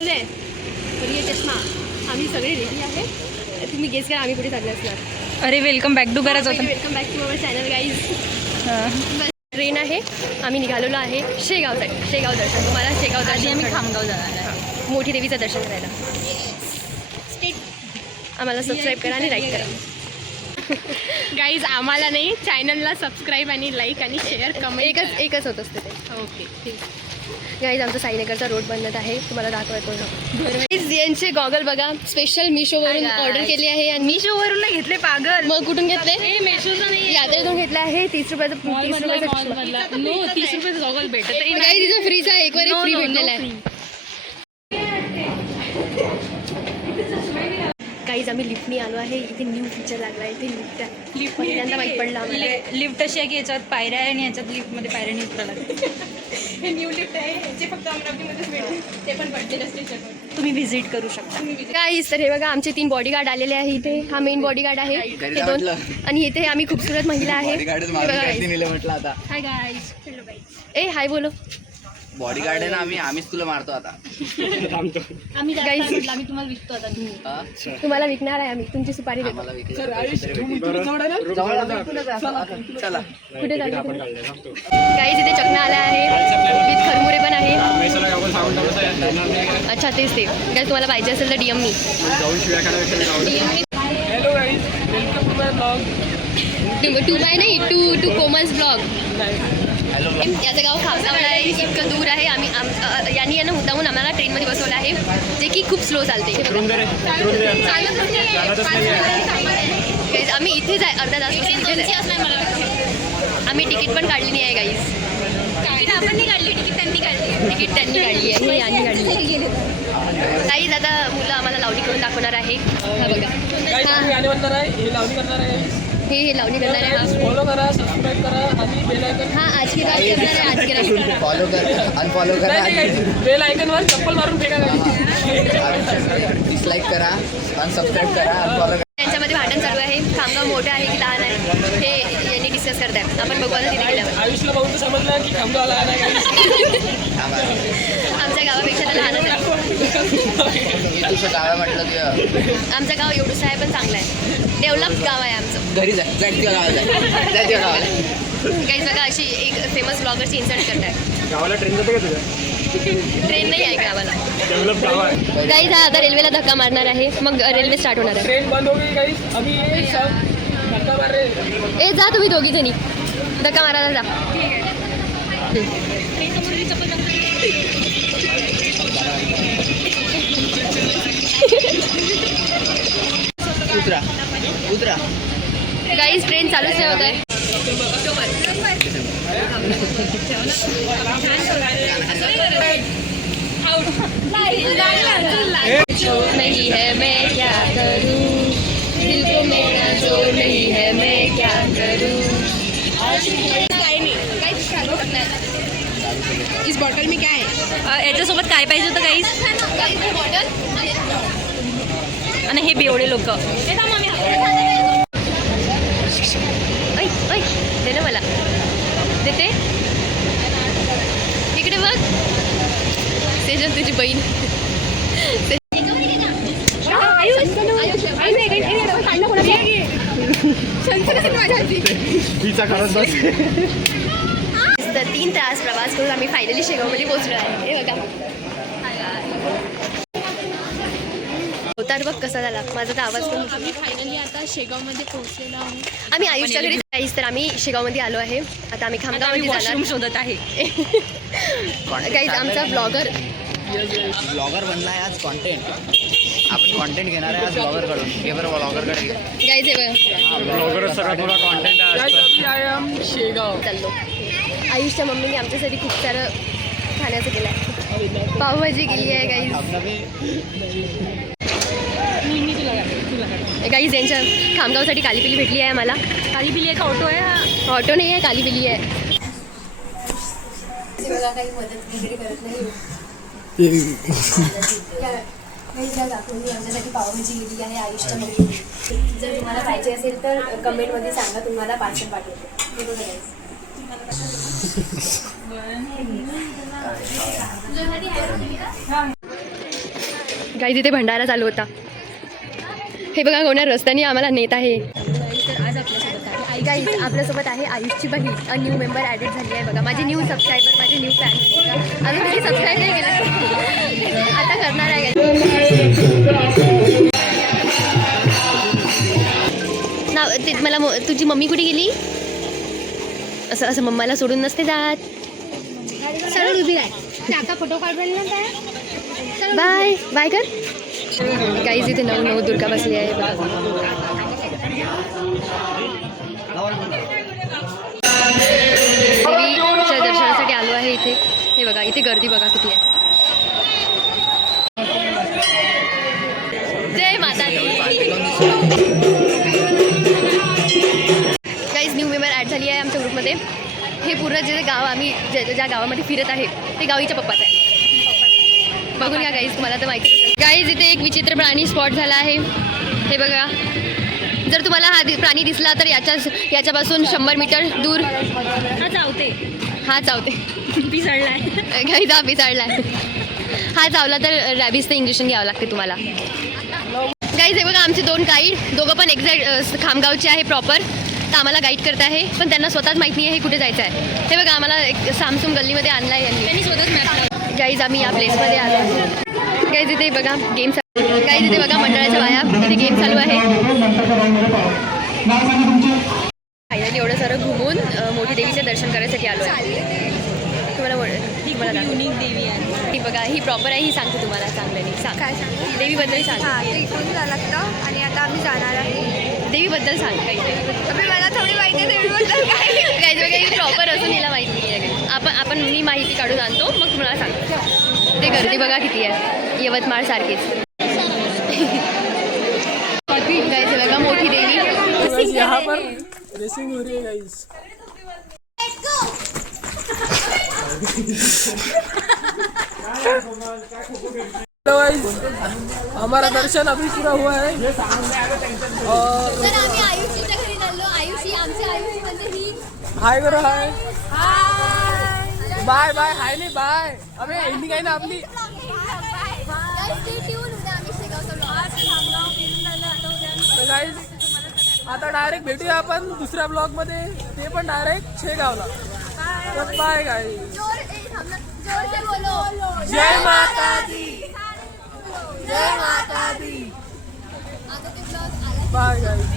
ये चष्मा आम्ही सगळे रेडी आहे. तुम्ही गेस करा आम्ही कुठे चालले असणार. अरे वेलकम बॅक टू करायचं होतं. Welcome back to our channel guys. Train आहे, आम्ही निघालेलो आहे शेगावसाठी. शेगाव दर्शन. तुम्हाला शेगाव दर्शन आम्ही खामगाव जाणार आहे. मोठी देवीचं दर्शन करायला. आम्हाला सबस्क्राईब करा आणि लाईक करा. गाईज आम्हाला नाही, चॅनलला सबस्क्राईब आणि लाईक आणि शेअर कमेंट एकच होत असते ते. ओके ठीक. गाईज आमचा साईनगरचा रोड बनत आहे, तुम्हाला दाखवतो. यांचे गॉगल बघा, स्पेशल मिशोवरून ऑर्डर केली आहे. आणि मिशोवरून नाही घेतले पागल. मग कुठून घेतले? मेशोचं नाही, यात्रेतून घेतला आहे. 30 रुपयाचं. 30 रुपयाचं गॉगल भेटत. काही तिचा फ्रीचा एक वर फ्री भेटलेला आहे. काहीच आम्ही लिफ्टनी आलो आहे. इथे न्यू फीचर लागला आहे. इथे लिफ्ट पहिल्यांदा माहीत पडला आम्हाला. लिफ्ट अशी आहे की याच्यात पायऱ्या आहे आणि याच्यात लिफ्टमध्ये पायऱ्या नाही उतरायला. हे न्यू लिफ्ट आहे, जे फक्त अमरावतीमध्येच भेटते, ते पण पडलेलं स्टेशनवर. तुम्ही व्हिजिट करू शकता. काहीच तर हे बघा, आमचे 3 बॉडीगार्ड आलेले आहे इथे. हा मेन बॉडीगार्ड आहे. हे 2 आणि इथे आम्ही खूपसूरत महिला आहे. Hi guys. ए हाय बोलो. बॉडीगार्ड आहे ना आम्हीच तुला मारतो आता. आम्ही Guys. आम्ही तुम्हाला विकतो आता. तुम्हाला विकणार आहे आम्ही. तुमची सुपारी देतो. आम्हाला विकलं. चला कुठे जायचं? काहीच इथे चकना आला आहे. विथ खरमुरे पण आहे. अच्छा तेच ते. काय तुम्हाला पाहिजे असेल तर DM मी. Hello guys, welcome to my blog. To by नाही, टू कोमल्स ब्लॉग. याचं गाव खामगावला आहे. इतकं दूर आहे. आम्ही यांनी यांना मुद्दामून आम्हाला ट्रेनमध्ये बसवलं आहे, जे की खूप स्लो चालते. आम्ही इथेच आहे, अर्धा तास आम्ही तिकीट पण काढली नाही आहे गाईज. आपण नाही काढली तिकीट, त्यांनी काढली. तिकीट त्यांनी काढली आहे, मी यांनी काढली. काहीच आता मुलं आम्हाला लावणी करून दाखवणार आहे. हा बघा, गाईज आम्ही गाणे म्हणणार आहे, हे लावणी करणार आहे. हे लावणी करणार आहे. फॉलो करा, सबस्क्राईब करा आणि बेल आयकन. हा आज की रात करणार आहे. आज की रात फॉलो कर, अनफॉलो करा, बेल आयकनवर चप्पल मारून फेका गाईज. डिसलाईक करा, अनसबस्क्राईब करा, अनफॉलो करा. त्यांच्यामध्ये भांडण चालू आहे. खामगाव मोठं आहे की लहान आहे हे यांनी डिस्कस करत आहेत. आपण बघू आता तिथे गेल्यावर. आयुषला बघून तर समजलं की खामगाव आला नाही गाईज. आमच्या गावापेक्षा तर लहानच आहे. तुझं गाव म्हटलं की आमचं गाव एवढंच आहे पण चांगलं आहे. डेव्हलप गाव आहे आमचं. घरी जाय तुझ्या गावाला जाय गावाला. काही बघा अशी एक फेमस ब्लॉगरची इन्सल्ट करताय. गावाला ट्रेन जाते का तुझ्या? ट्रेन नाही आहे गावाला. डेव्हलप गाव आहे. काही आता रेल्वेला धक्का मारणार आहे, मग रेल्वे स्टार्ट होणार आहे. ट्रेन बंद हो गई गाईज. अभी एक साथ धक्का मार रहे. ए जा तुम्ही दोघी जणी धक्का मारायला जा. उतरा उतरा. गाईज ट्रेन चालूच ठेवत आहे. नहीं है मैं क्या करूं, दिल को मेरा जोर नहीं है मैं क्या करूं. इस बॉटल में क्या है? याच्यासोबत काय पाहिजे होतं गाईज? आणि हे बेवडे लोक. ऐ दे ना मला. देते इकडे बघ. सेजन तुझी बहीण. तर 3 तास प्रवास करून आम्ही फायनली शेगावमध्ये पोहोचलो आहे. हे बघा होतात बघ कसा झाला माझा तर आवाज पण. आम्ही फायनली आता शेगावमध्ये पोहोचलेलो आहोत. आम्ही आयुषच्या घरी जाईस तर आम्ही शेगावमध्ये आलो आहे. आता आम्ही खामगावमध्ये वॉशरूम जाणार. शोधत आहे. गाईज आमचा ब्लॉगर बनला आहे आज. कॉन्टेंट आपण कॉन्टेंट घेणार आहे आज ब्लॉगरकडून. हे बरं ब्लॉगरकडे घे. गाईज हे बघ ब्लॉगर सगळ्यात मोठा कॉन्टेंट आहे. Guys I am Shegaon. चाललो. आयुषच्या मम्मीने आमच्यासाठी खूप सारं खाण्याचं केलं आहे. पावभाजी केली आहे गाईज. गाईज यांच्या खामगावसाठी काली पिली भेटली आहे आम्हाला. खाली पिली एक ऑटो आहे. ऑटो नाही आहे, काली पिली आहे. बघा काही मदत वगैरे करत नाही. दाखवून आमच्यासाठी पावभाजी गेली आहे आयुषच्या मम्मीने. जर तुम्हाला पाहिजे असेल तर कमेंटमध्ये सांगा, तुम्हाला पार्सल पाठवते. गाईज इथे भंडारा चालू होता. हे बघा कोण्या रस्त्याने आम्हाला नेत आहे. तर आज गाईज आपल्यासोबत आहे आयुषची बहीण. न्यू मेंबर ॲडेड झाली आहे बघा. माझे न्यू सबस्क्रायबर, माझे न्यू फॅन. अजून कधी सबस्क्राईब नाही केलं, आता करणार आहे. नाव ते मला तुझी मम्मी कुठे गेली? असं असं मम्माला सोडून नसते जात. सरळ उभी आहे. आता फोटो काढून बाय बाय कर. गाईज इथे 9 दुर्गा बसली आहे बघा. देवीच्या दर्शनासाठी आलो आहे इथे. हे बघा इथे गर्दी बघा किती आहे. जय माता दी. गाईज न्यू मेंबर ॲड झाली आहे आमच्या ग्रुपमध्ये. हे पूर्ण जे गाव आम्ही ज्या गावामध्ये फिरत आहे ते गावीच्या पप्पाचं आहे. बघून घ्या गाईज, तुम्हाला तर माहिती असेल. गाईज इथे एक विचित्र प्राणी स्पॉट झाला आहे. हे बघा, जर तुम्हाला हा प्राणी दिसला तर याच्यापासून 100 मीटर दूर हा चावते पिसळलाय. गाईज हा पिसाळलाय. हा चावला तर रॅबिसचं इंजेक्शन घ्यावं लागते तुम्हाला. गाईज हे बघा आमचे 2 गाईड, दोघं पण एक्झॅक्ट खामगावचे आहे प्रॉपर. तर आम्हाला गाईड करत आहे, पण त्यांना स्वतःच माहीत नाही आहे हे कुठे जायचं आहे. हे बघा आम्हाला एक सामसूम गल्लीमध्ये आणलं आहे यांनी स्वतःच मॅप. गाईज आम्ही या प्लेसमध्ये आलो. गाईज इथे बघा गेम चालू. गाईज इथे बघा मंडळाच्या बाया, इथे गेम चालू आहे. फायनली एवढं सारं घुमून मोठी देवीचं दर्शन करण्यासाठी आलो आहे. तुम्हाला युनिक देवी आहे. ती बघा ही प्रॉपर आहे, ही सांगते तुम्हाला चांगल्याने. सांग काय सांग देवीबद्दल सांग. इथून जावं लागतं आणि आता आम्ही जाणार आहे. देवीबद्दल सांग काही. मला थोडी माहिती आहे देवीबद्दल काय. गाईज बघा ही प्रॉपर असून हिला माहिती नाही आहे. आपण मी माहिती काढून आणतो मग तुम्हाला सांगतो. ते गर्दी बघा किती आहे, यवतमाळ सारखीच. गाईज बघा मोठी देवी. यहाँ पर रेसिंग हो रही है गाइस. हेलो गाइस, हमारा दर्शन अभी पूरा हुआ है. और हाय करो हाय. बाय बाय हाय नाही बाय. अबे एंडिंग आहे ना आपली. गाइस आता डायरेक्ट भेटूया आपण दुसऱ्या ब्लॉग मध्ये, ते पण डायरेक्ट शेगावला. तर बाय गाइस. जय माता दी. जय माता दी. Bye guys.